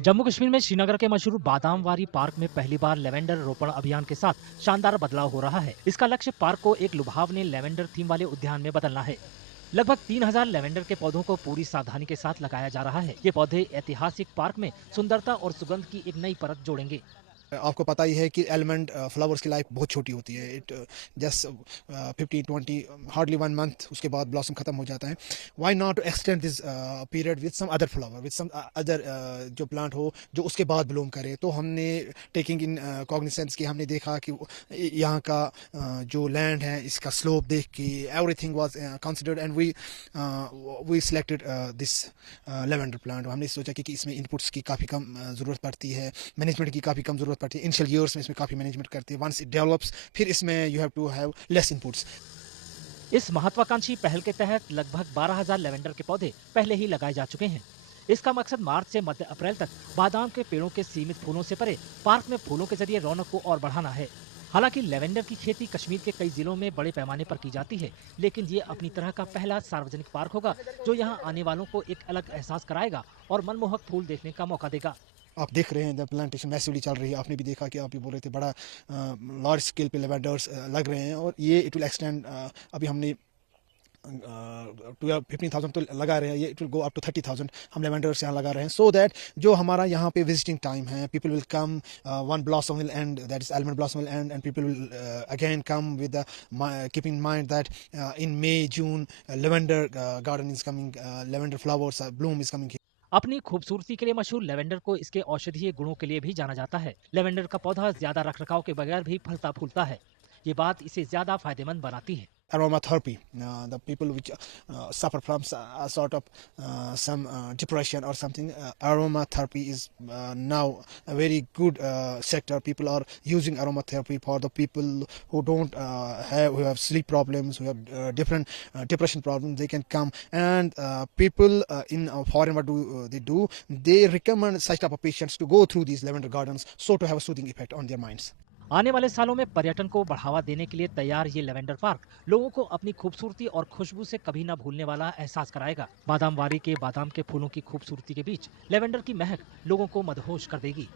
जम्मू कश्मीर में श्रीनगर के मशहूर बादामवारी पार्क में पहली बार लेवेंडर रोपण अभियान के साथ शानदार बदलाव हो रहा है। इसका लक्ष्य पार्क को एक लुभावने लेवेंडर थीम वाले उद्यान में बदलना है। लगभग 3000 लेवेंडर के पौधों को पूरी सावधानी के साथ लगाया जा रहा है। ये पौधे ऐतिहासिक पार्क में सुंदरता और सुगंध की एक नई परत जोड़ेंगे। आपको पता ही है कि एलिमेंट फ्लावर्स की लाइफ बहुत छोटी होती है। इट जस्ट 15-20 हार्डली 1 मंथ, उसके बाद ब्लॉसम खत्म हो जाता है। Why not extend this period with some other flower, with some other जो प्लांट हो जो उसके बाद ब्लूम करे। तो हमने टेकिंग इन कॉग्निसेंस कि हमने देखा कि यहाँ का जो लैंड है इसका स्लोप देख के everything was considered and we selected this lavender plant. हमने सोचा कि इसमें इनपुट्स की काफ़ी कम ज़रूरत पड़ती है, मैनेजमेंट की काफ़ी कम ज़रूरत पड़ती है। इनिशियल ईयर्स में इसमें काफ़ी मैनेजमेंट करती है। वंस इट डेवलप्स फिर इसमें you have to have less inputs. इस महत्वाकांक्षी पहल के तहत लगभग 12,000 लेवेंडर के पौधे पहले ही लगाए जा चुके हैं। इसका मकसद मार्च से मध्य अप्रैल तक बादाम के पेड़ों के सीमित फूलों से परे पार्क में फूलों के जरिए रौनक को और बढ़ाना है। हालांकि लेवेंडर की खेती कश्मीर के कई जिलों में बड़े पैमाने पर की जाती है, लेकिन ये अपनी तरह का पहला सार्वजनिक पार्क होगा जो यहाँ आने वालों को एक अलग एहसास कराएगा और मनमोहक फूल देखने का मौका देगा। आप देख रहे हैं द प्लांटेशन मैसिवली चल रही है। आपने भी देखा कि आप भी बोल रहे थे बड़ा लार्ज स्केल पे लेवेंडर्स लग रहे हैं और ये इट विल एक्सटेंड। अभी हमने 15,000 तो लगा रहे हैं, ये it will go up to 30,000 हम लेवेंडर्स यहाँ लगा रहे हैं। सो दैट जो हमारा यहाँ पे विजिटिंग टाइम है, people will come, one blossom will and, that is element blossom will and people will again come with keep in mind that in may June lavender garden is coming, lavender flowers Bloom is coming. अपनी खूबसूरती के लिए मशहूर lavender को इसके औषधीय गुणों के लिए भी जाना जाता है। लेवेंडर का पौधा ज्यादा रखरखाव के बगैर भी फलता फूलता है। ये बात इसे ज्यादा फायदेमंद बनाती है। Aromatherapy, the people which suffer from sort of some depression or something, aromatherapy is now a very good sector. People are using aromatherapy for the people who don't who have sleep problems, who have different depression problems. They can come and people in foreign, what do they do? They recommend such type of patients to go through these lavender gardens so to have a soothing effect on their minds. आने वाले सालों में पर्यटन को बढ़ावा देने के लिए तैयार ये लेवेंडर पार्क लोगों को अपनी खूबसूरती और खुशबू से कभी न भूलने वाला एहसास कराएगा। बादामवारी के बादाम के फूलों की खूबसूरती के बीच लेवेंडर की महक लोगों को मदहोश कर देगी।